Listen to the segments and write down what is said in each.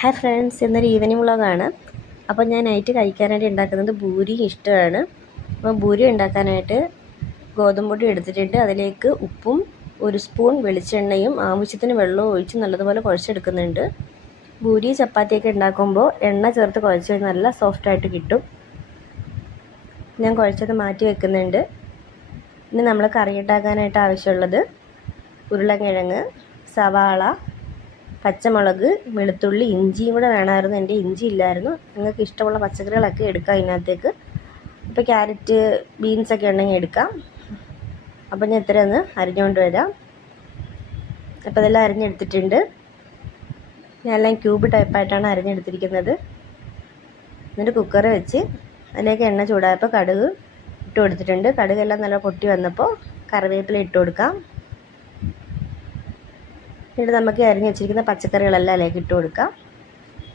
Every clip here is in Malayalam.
ഹായ് ഫ്രണ്ട്സ്, ഇന്നൊരു ഈവനിങ് വ്ളോഗാണ്. അപ്പോൾ ഞാൻ നൈറ്റ് കഴിക്കാനായിട്ട് ഉണ്ടാക്കുന്നത് പൂരി ഇഷ്ടമാണ്. അപ്പോൾ പൂരി ഉണ്ടാക്കാനായിട്ട് ഗോതമ്പ് പൊടി എടുത്തിട്ടുണ്ട്. അതിലേക്ക് ഉപ്പും ഒരു സ്പൂൺ വെളിച്ചെണ്ണയും ആവശ്യത്തിന് വെള്ളവും ഒഴിച്ച് നല്ലതുപോലെ കുഴച്ചെടുക്കുന്നുണ്ട്. പൂരി ചപ്പാത്തിയൊക്കെ ഉണ്ടാക്കുമ്പോൾ എണ്ണ ചേർത്ത് കുഴച്ച് കഴിഞ്ഞാൽ നല്ല സോഫ്റ്റായിട്ട് കിട്ടും. ഞാൻ കുഴച്ചത് മാറ്റി വെക്കുന്നുണ്ട്. ഇനി നമ്മൾ കറി ഉണ്ടാക്കാനായിട്ട് ആവശ്യമുള്ളത് ഉരുളക്കിഴങ്ങ്, സവാള, പച്ചമുളക്, വെളുത്തുള്ളി, ഇഞ്ചിയും കൂടെ വേണമായിരുന്നു. എൻ്റെ ഇഞ്ചി ഇല്ലായിരുന്നു. നിങ്ങൾക്ക് ഇഷ്ടമുള്ള പച്ചക്കറികളൊക്കെ എടുക്കാം ഇതിനകത്തേക്ക്. ഇപ്പോൾ ക്യാരറ്റ്, ബീൻസൊക്കെ ഉണ്ടെങ്കിൽ എടുക്കാം. അപ്പോൾ ഞാൻ ഇത്രയൊന്ന് അരിഞ്ഞുകൊണ്ട് വരാം. അപ്പോൾ ഇതെല്ലാം അരിഞ്ഞെടുത്തിട്ടുണ്ട്. ഞാൻ എല്ലാം ക്യൂബ് ടൈപ്പായിട്ടാണ് അരിഞ്ഞെടുത്തിരിക്കുന്നത്. എന്നിട്ട് കുക്കർ വെച്ച് അതിലേക്ക് എണ്ണ ചൂടായപ്പോൾ കടുക് ഇട്ട് കൊടുത്തിട്ടുണ്ട്. കടുകെല്ലാം നല്ല പൊട്ടി വന്നപ്പോൾ കറിവേപ്പില ഇട്ട് കൊടുക്കാം. എന്നിട്ട് നമുക്ക് അരിഞ്ഞ് വെച്ചിരിക്കുന്ന പച്ചക്കറികളെല്ലാം അതിലേക്ക് ഇട്ട് കൊടുക്കാം.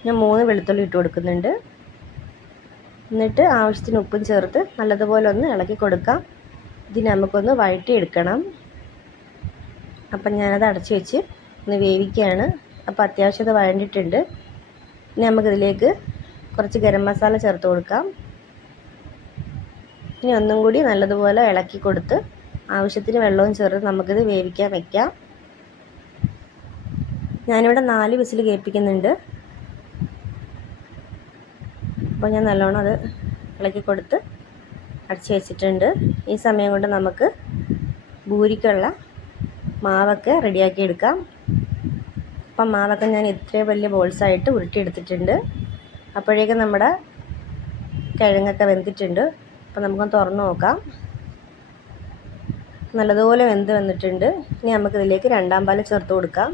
ഞാൻ 3 വെളുത്തുള്ളി ഇട്ട് കൊടുക്കുന്നുണ്ട്. എന്നിട്ട് ആവശ്യത്തിന് ഉപ്പും ചേർത്ത് നല്ലതുപോലെ ഒന്ന് ഇളക്കി കൊടുക്കാം. ഇതിന് നമുക്കൊന്ന് വഴറ്റിയെടുക്കണം. അപ്പം ഞാനത് അടച്ച് വെച്ച് ഒന്ന് വേവിക്കുകയാണ്. അപ്പോൾ അത്യാവശ്യം അത് വഴണ്ടിട്ടുണ്ട്. ഇനി നമുക്കിതിലേക്ക് കുറച്ച് ഗരം മസാല ചേർത്ത് കൊടുക്കാം. ഇനി ഒന്നും കൂടി നല്ലതുപോലെ ഇളക്കി കൊടുത്ത് ആവശ്യത്തിന് വെള്ളവും ചേർത്ത് നമുക്കിത് വേവിക്കാൻ വയ്ക്കാം. ഞാനിവിടെ 4 വിസിൽ കേൾപ്പിക്കുന്നുണ്ട്. അപ്പോൾ ഞാൻ നല്ലോണം അത് ഇളക്കി കൊടുത്ത് അടച്ച് വെച്ചിട്ടുണ്ട്. ഈ സമയം കൊണ്ട് നമുക്ക് പൂരിക്കുള്ള മാവൊക്കെ റെഡിയാക്കി എടുക്കാം. അപ്പം മാവൊക്കെ ഞാൻ ഇത്രയും വലിയ ബോൾസായിട്ട് ഉരുട്ടിയെടുത്തിട്ടുണ്ട്. അപ്പോഴേക്കും നമ്മുടെ കിഴങ്ങൊക്കെ വെന്തിട്ടുണ്ട്. അപ്പോൾ നമുക്കൊന്ന് തുറന്ന് നോക്കാം. നല്ലതുപോലെ വെന്ത് വന്നിട്ടുണ്ട്. ഇനി നമുക്കിതിലേക്ക് 2ാം പാൽ ചേർത്ത് കൊടുക്കാം.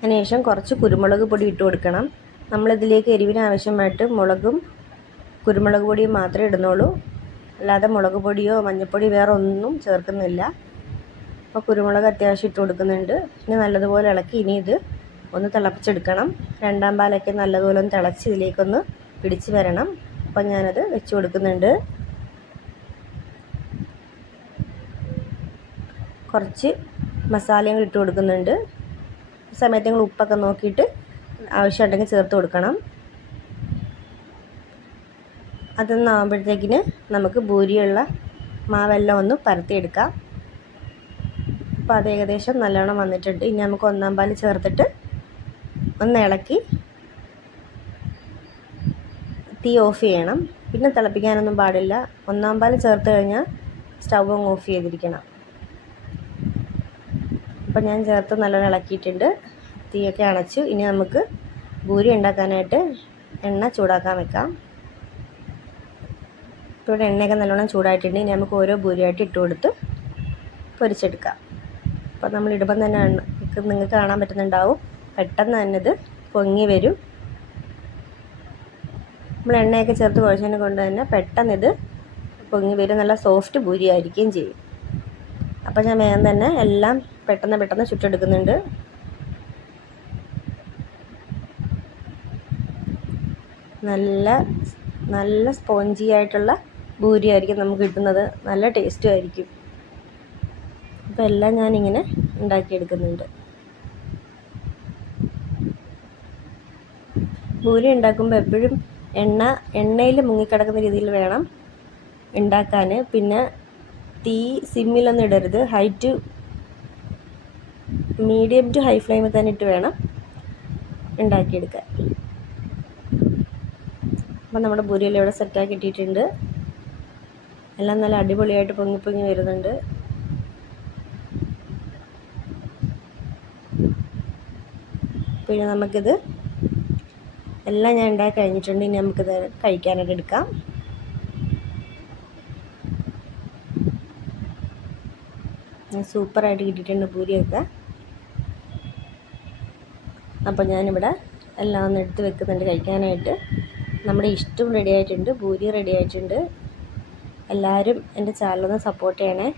അതിനുശേഷം കുറച്ച് കുരുമുളക് പൊടി ഇട്ട് കൊടുക്കണം. നമ്മളിതിലേക്ക് എരിവിന് ആവശ്യമായിട്ട് മുളകും കുരുമുളക് പൊടിയും മാത്രമേ ഇടുന്നുള്ളൂ. അല്ലാതെ മുളക് പൊടിയോ മഞ്ഞൾപ്പൊടിയോ വേറെ ഒന്നും ചേർക്കുന്നില്ല. അപ്പോൾ കുരുമുളക് അത്യാവശ്യം ഇട്ട് കൊടുക്കുന്നുണ്ട്. ഇനി നല്ലതുപോലെ ഇളക്കി ഇനി ഇത് ഒന്ന് തിളപ്പിച്ചെടുക്കണം. 2ാം പാലൊക്കെ നല്ലതുപോലെ ഒന്ന് തിളച്ച് ഇതിലേക്കൊന്ന് പിടിച്ച് വരണം. അപ്പോൾ ഞാനത് വെച്ച് കൊടുക്കുന്നുണ്ട്. കുറച്ച് മസാലയും ഇട്ട് കൊടുക്കുന്നുണ്ട്. ഈ സമയത്ത് നിങ്ങൾ ഉപ്പൊക്കെ നോക്കിയിട്ട് ആവശ്യമുണ്ടെങ്കിൽ ചേർത്ത് കൊടുക്കണം. അതൊന്നാകുമ്പോഴത്തേക്കിന് നമുക്ക് പൂരിയുള്ള മാവെല്ലാം ഒന്ന് പരത്തിയെടുക്കാം. അപ്പോൾ അത് ഏകദേശം നല്ലോണം വന്നിട്ടുണ്ട്. ഇനി നമുക്ക് 1ാം പാൽ ചേർത്തിട്ട് ഒന്ന് ഇളക്കി തീ ഓഫ് ചെയ്യണം. പിന്നെ തിളപ്പിക്കാനൊന്നും പാടില്ല. 1ാം പാൽ ചേർത്ത് കഴിഞ്ഞാൽ സ്റ്റൗ ഓഫ് ചെയ്തിരിക്കണം. അപ്പോൾ ഞാൻ ചേർത്ത് നല്ലോണം ഇളക്കിയിട്ടുണ്ട്. തീയൊക്കെ അണച്ചു. ഇനി നമുക്ക് പൂരി ഉണ്ടാക്കാനായിട്ട് എണ്ണ ചൂടാക്കാൻ വെക്കാം. ഇപ്പോൾ ഇവിടെ എണ്ണയൊക്കെ നല്ലോണം ചൂടായിട്ടുണ്ട്. ഇനി നമുക്ക് ഓരോ പൂരിയായിട്ട് ഇട്ട് കൊടുത്ത് പൊരിച്ചെടുക്കാം. അപ്പോൾ നമ്മൾ ഇടുമ്പം തന്നെ നിങ്ങൾക്ക് കാണാൻ പറ്റുന്നുണ്ടാവും, പെട്ടെന്ന് തന്നെ ഇത് പൊങ്ങി വരും. നമ്മൾ എണ്ണയൊക്കെ ചേർത്ത് കുഴച്ചതിനെ കൊണ്ട് തന്നെ പെട്ടെന്ന് ഇത് പൊങ്ങി വരും. നല്ല സോഫ്റ്റ് പൂരി ആയിരിക്കുകയും ചെയ്യും. അപ്പോൾ ഞാൻ വേഗം തന്നെ എല്ലാം പെട്ടെന്ന് ചുട്ടെടുക്കുന്നുണ്ട്. നല്ല സ്പോഞ്ചി ആയിട്ടുള്ള പൂരി ആയിരിക്കും നമുക്ക് കിട്ടുന്നത്. നല്ല ടേസ്റ്റും ആയിരിക്കും. അപ്പോൾ എല്ലാം ഞാനിങ്ങനെ ഉണ്ടാക്കിയെടുക്കുന്നുണ്ട്. പൂരി ഉണ്ടാക്കുമ്പോൾ എപ്പോഴും എണ്ണയിൽ മുങ്ങിക്കിടക്കുന്ന രീതിയിൽ വേണം ഉണ്ടാക്കാൻ. പിന്നെ തീ സിമ്മിലൊന്നും ഇടരുത്. മീഡിയം ടു ഹൈ ഫ്ലെയിമിൽ തന്നെ ഇട്ട് വേണം ഉണ്ടാക്കിയെടുക്കാൻ. അപ്പോൾ നമ്മുടെ പൂരിയെല്ലാം ഇവിടെ സെറ്റാക്കി ഇട്ടിട്ടുണ്ട്. എല്ലാം നല്ല അടിപൊളിയായിട്ട് പൊങ്ങി വരുന്നുണ്ട്. പിന്നെ നമുക്കിത് എല്ലാം ഞാൻ ഉണ്ടാക്കി കഴിഞ്ഞിട്ടുണ്ട്. ഇനി നമുക്കിത് കഴിക്കാനായിട്ട് എടുക്കാം. സൂപ്പറായിട്ട് കിട്ടിയിട്ടുണ്ട് പൂരിയൊക്കെ. അപ്പോൾ ഞാനിവിടെ എല്ലാം ഒന്ന് എടുത്ത് വെക്കുന്നുണ്ട് കഴിക്കാനായിട്ട്. നമ്മുടെ ഇഷ്ടം റെഡി ആയിട്ടുണ്ട്. പൂരി റെഡി ആയിട്ടുണ്ട്. എല്ലാവരും എൻ്റെ ചാനലൊന്ന് സപ്പോർട്ട് ചെയ്യണേ.